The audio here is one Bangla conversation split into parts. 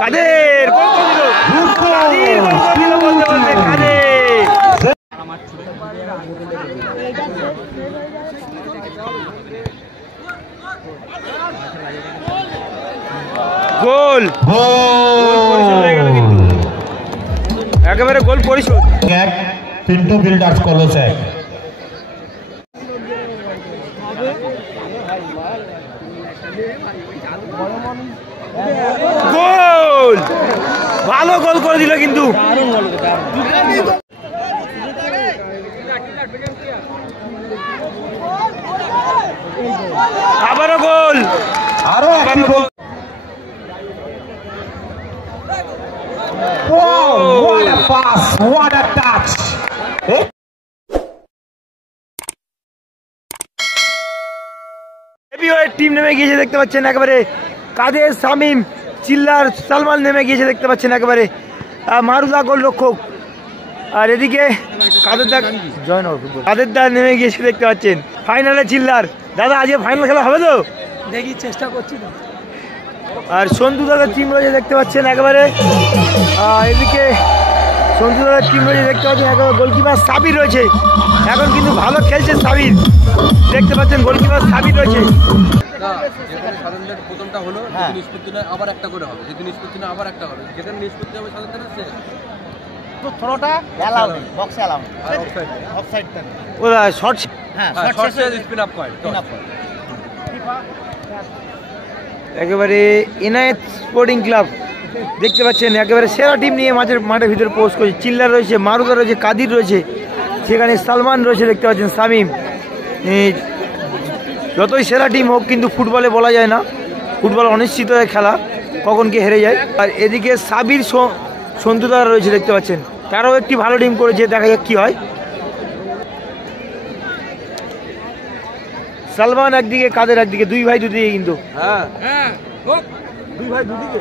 কাদের গোল একেবারে গোল পরিশোধ। পিন্টু বিল্ডার্স কলসেক গোল, ভালো গোল করে দিল কিন্তু। আবারও গোল, আরো একটি গোল। What a pass, what a touch. Team নেমে গিয়েছে দেখতে পাচ্ছেন, একেবারে কাদের, শামিম, চিল্লার, সালমান নেমে গিয়েছে দেখতে পাচ্ছেন, একেবারে মারুদা গোলরক্ষক। আর এদিকে কাদের দা নেমে গিয়েছে দেখতে পাচ্ছেন। ফাইনালে চিল্লার। দাদা আজকে ফাইনাল খেলা হবে তো? দেখি, চেষ্টা করছি। আর সন্তু দাদার টিম রয়েছে দেখতে পাচ্ছেন একেবারে। এদিকে সন্তু দাদার টিম রয়েছে দেখতে পাচ্ছেন, একেবারে গোলকিপার সাবির রয়েছে। এখন কিন্তু ভালো খেলছে সাবির, দেখতে পাচ্ছেন গোলকিপার সাবির রয়েছে। প্রথমটা হলো নিষ্পত্তি নয়, আবার একটা করে হবে। যদি নিষ্পত্তি না আবার একটা হবে, যেখানে নিষ্পত্তি হবে সাধারণত সেটা তো থ্রোটা অ্যালাউ নেই, বক্সে অ্যালাউ নেই, অফসাইডটা নেই। ওরা শর্ট, হ্যাঁ শর্ট শেষ স্পিন আপ পয়েন্ট। একেবারে এনআইএস স্পোর্টিং ক্লাব দেখতে পাচ্ছেন, একেবারে সেরা টিম নিয়ে মাঠের ভিতরে পোস্ট করছে। চিল্লার রয়েছে, মারুদা রয়েছে, কাদির রয়েছে, সেখানে সালমান রয়েছে দেখতে পাচ্ছেন, শামিম। যতই সেরা টিম হোক কিন্তু ফুটবলে বলা যায় না, ফুটবল অনিশ্চিত খেলা, কখন কে হেরে যায়। আর এদিকে সাবির, সন্তুদার রয়েছে দেখতে পাচ্ছেন, তারাও একটি ভালো টিম করেছে, দেখা যাক কি হয়। সালমান একদিকে, কাদের একদিকে, দুই ভাই দুদিকে কিন্তু। হ্যাঁ দুই ভাই দুদিকে।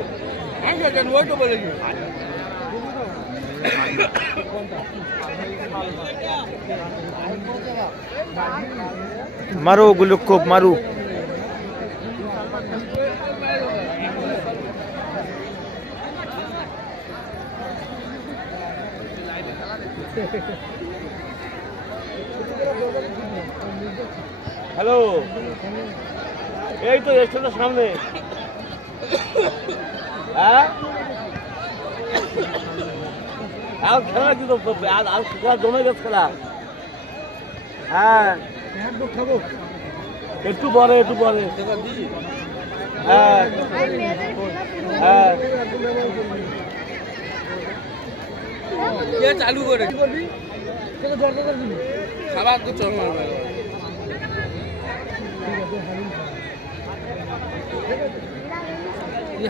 মারো গোলরক্ষক মারু। হ্যালো, এই তো স্টেশনের সামনে। হ্যাঁ খেলা কিন্তু জমে গেছে খেলা। হ্যাঁ একটু পরে, একটু পরে। হ্যাঁ হ্যাঁ চালু করে খাবার তো চল মারবে।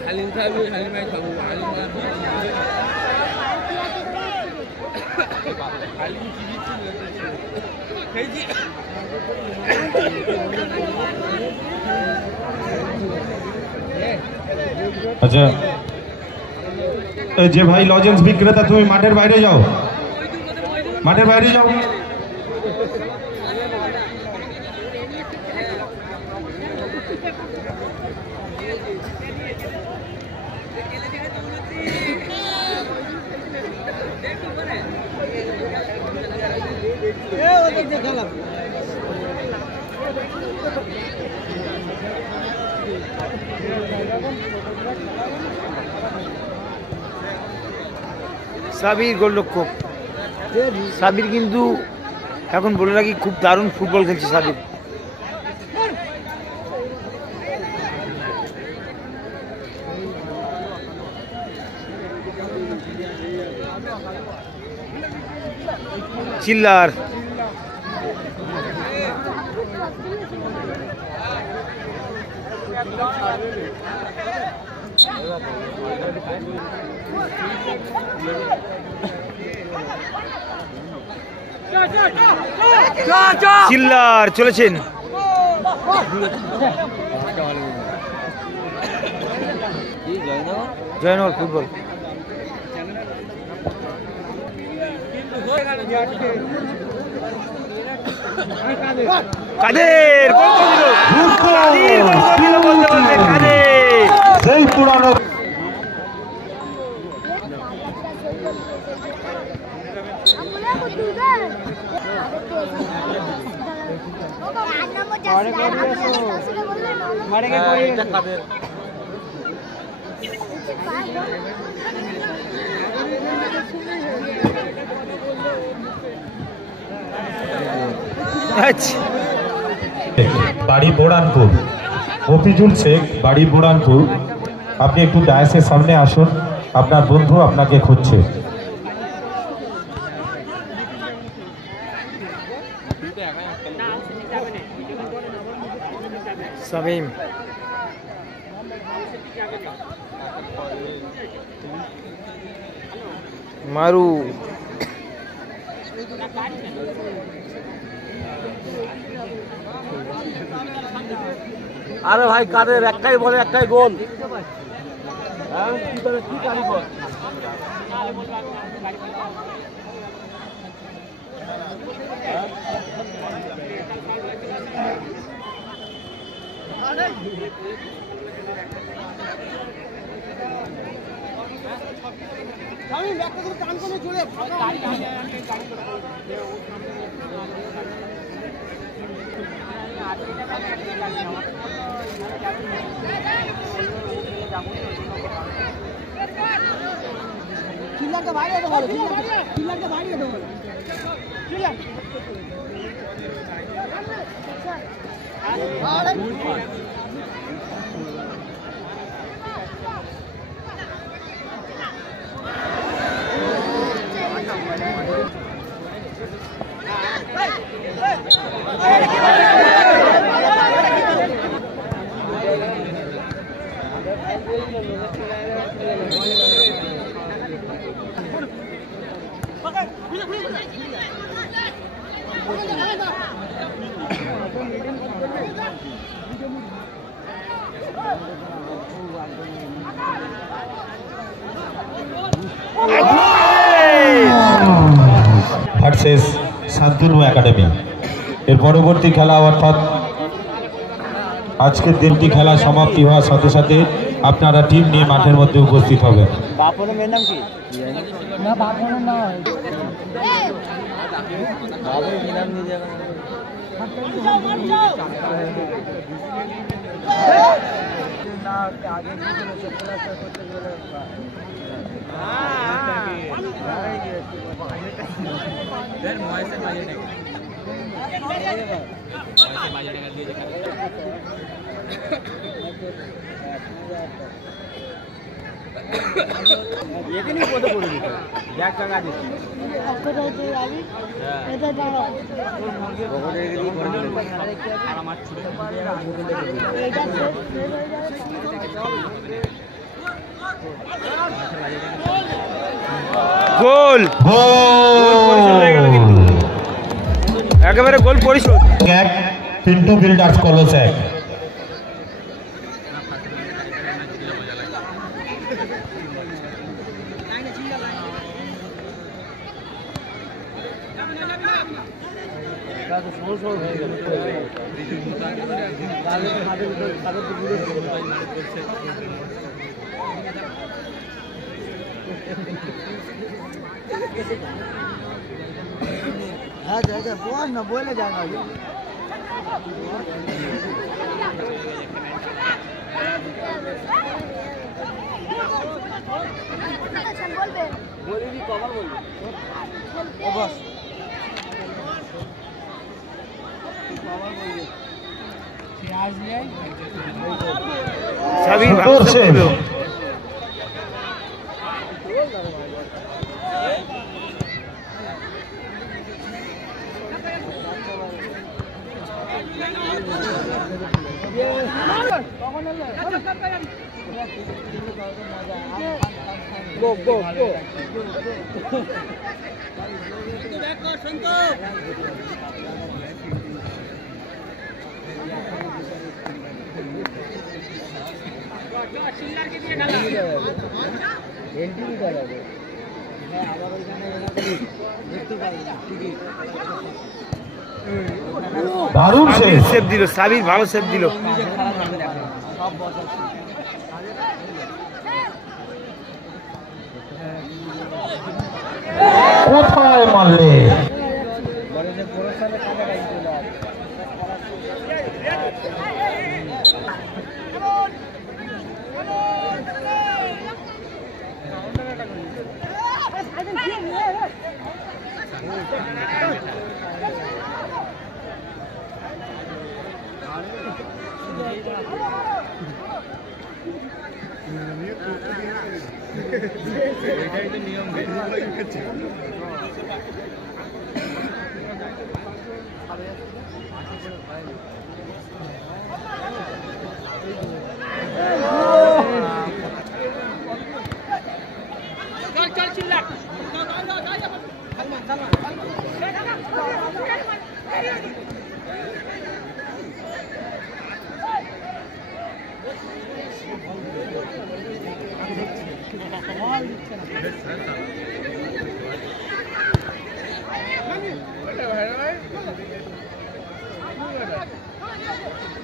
হালিম খাবি, হালিমাই খাবো, হালিম আচ্ছা, যে ভাই লজেন্স বিক্রেতা, তুমি মাঠের বাইরে যাও, মাঠের বাইরে যাও। সাবির গোলরক্ষক। সাবির কিন্তু এখন বলে রাখি খুব দারুণ ফুটবল খেলছে সাবির। চিল্লার চিল্লার চলেছেন। জয়নগর ফুটবল কাদের এটা কাদের? আচ্ছা বাড়ি বোরানপুর, মফিজুল শেখ, বাড়ি বোরানপুর। আপনি একটু ডায়াসের সামনে আসুন, আপনার বন্ধু আপনাকে খুঁজছে। শামীম মারু আরে ভাই কাদের একটাই বলে একটাই গোল। হ্যাঁ কি কারিগর? Versus Shantanu academy. এর পরবর্তী খেলা অর্থাৎ আজকের দিনটি খেলা সমাপ্তি হওয়ার সাথে সাথে আপনারা টিম নিয়ে মাঠের মধ্যে উপস্থিত হবেন। বাপনের মেয়ের নাম কি? না বাপনের নাম বাবুর কি নাম নিয়ে যাবেন? না আগে করতে গেলে এখানে কত করে দিতে এক টাকা দিতে গোল একেবারে গোল পরিশোধ। পিন্টু বিল্ডার্স কলস এক। হ্যাঁ জায়গা বল না বলে জায়গা বলবি কবার বলবি ও বস সবই ভালো ছিল। দারুণ সেভ দিল, সাবির ভালো সেভ দিল। কোথায় মারলে?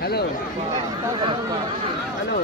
হ্যালো হ্যালো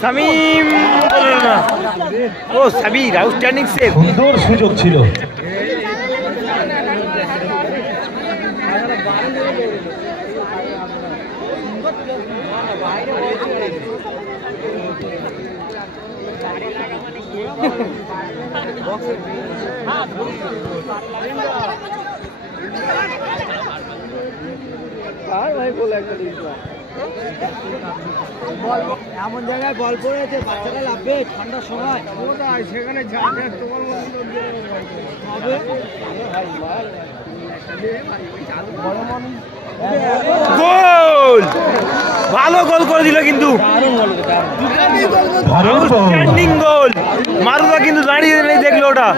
শামীম ও সাবির আউটস্ট্যান্ডিং সেভ। সুন্দর সুযোগ ছিল। এমন জায়গায় বল পড়েছে বাচ্চারা লাগবে ঠান্ডার সময় সেখানে তোমার গোল, ভালো গোল করে দিল কিন্তু আউটস্ট্যান্ডিং গোল। মারুদা কিন্তু দাঁড়িয়ে দাঁড়িয়ে দেখলো ওটা।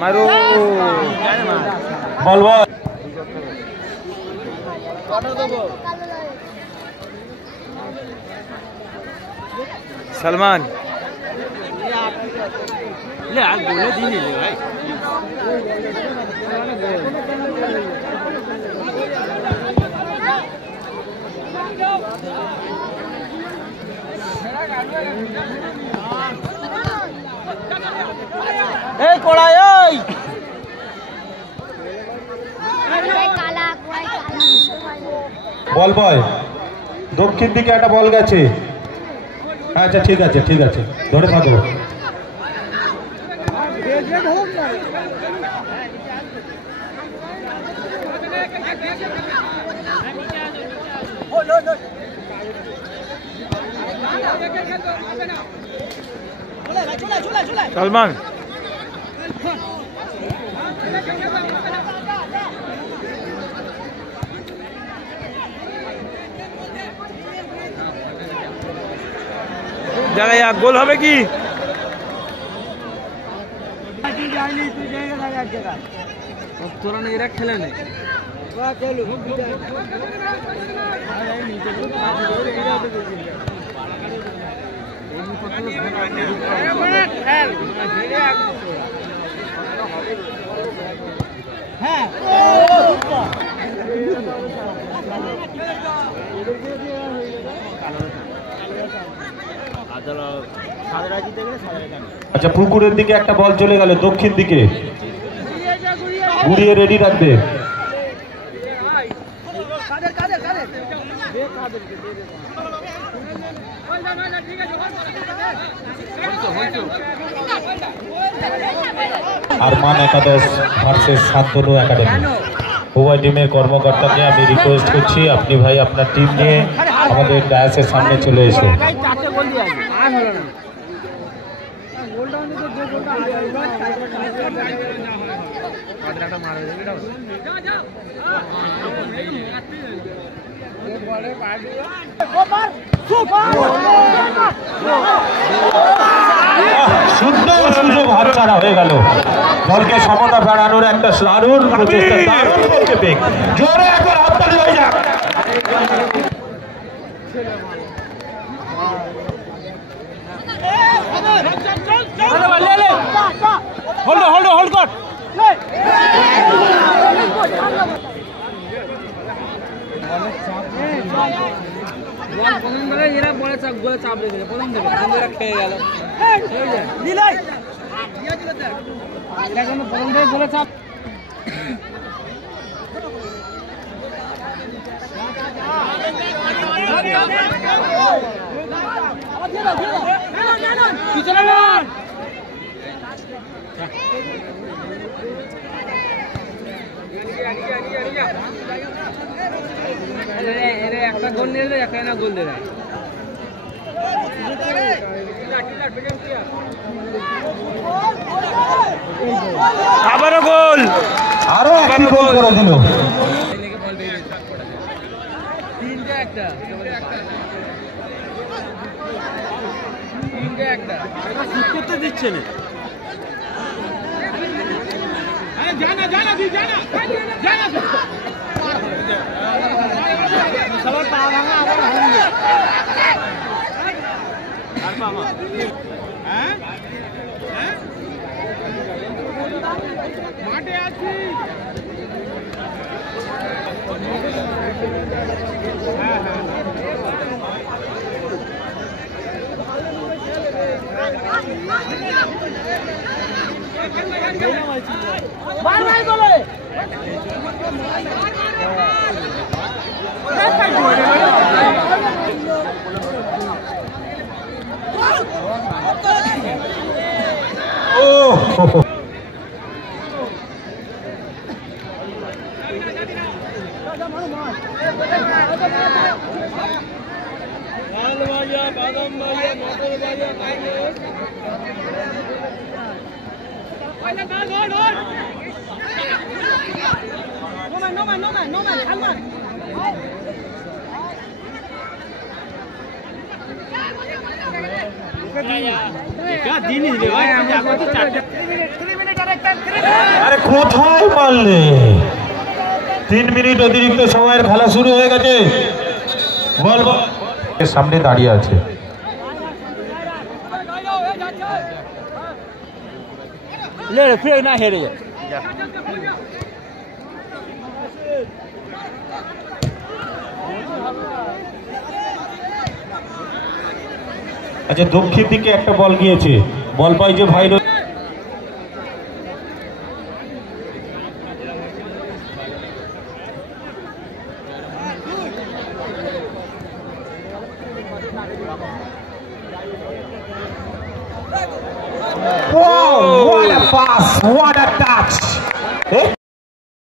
মারো বল বল। সলমান বল বয়, দক্ষিণ দিকে একটা বল গেছে। আচ্ছা ঠিক আছে ঠিক আছে, ধরে থাকো। সলমান দেখা যাক গোল হবে কি। তোরা না এরা খেলে নেই হ্যাঁ আচ্ছা, পুকুরের দিকে একটা বল চলে গেল, দক্ষিণ দিকে ঘুরিয়ে রেডি রাখবে। আরমান একাদশ ভার্সেস শান্তনু একাডেমি। উভয় টিমের কর্মকর্তাকে আমি রিকোয়েস্ট করছি, আপনি ভাই আপনার টিম নিয়ে আমাদের ডায়াসের সামনে চলে এসো। সুন্দর সুযোগ হাতছাড়া হয়ে গেল। দলকে সমতা ফেরানোর একটা দারুণ প্রচেষ্টা, দারুণ গোলকিপিং। জোরে একবার হাততালি হয়ে যাক। হোল্ড কর এরা বলে চাপ গোলে চাপ রেখেছে প্রথম থেকে খেয়ে গেল প্রথম থেকে গোলে চাপ একটা গোল নিয়ে একটা না গোল দেয় আবারও গোল, আরো একটি গোল করে দিল। তিনটে একটা শুট করতে দিচ্ছে না। জানা জানা দি জানা জানা সবার পা ভাঙা আবার ভাঙবে আর মামা হ্যাঁ হ্যাঁ মাঠে আছি হ্যাঁ হ্যাঁ বাই বাই বলে আরে কোথায় মারলে? 3 মিনিট অতিরিক্ত সময়ের খেলা শুরু হয়ে গেছে। বল সামনে দাঁড়িয়ে আছে। না হেরে যায় আচ্ছা, দক্ষিণ দিকে একটা বল গিয়েছে, বল পাই যে ভাই what a pass, what a touch.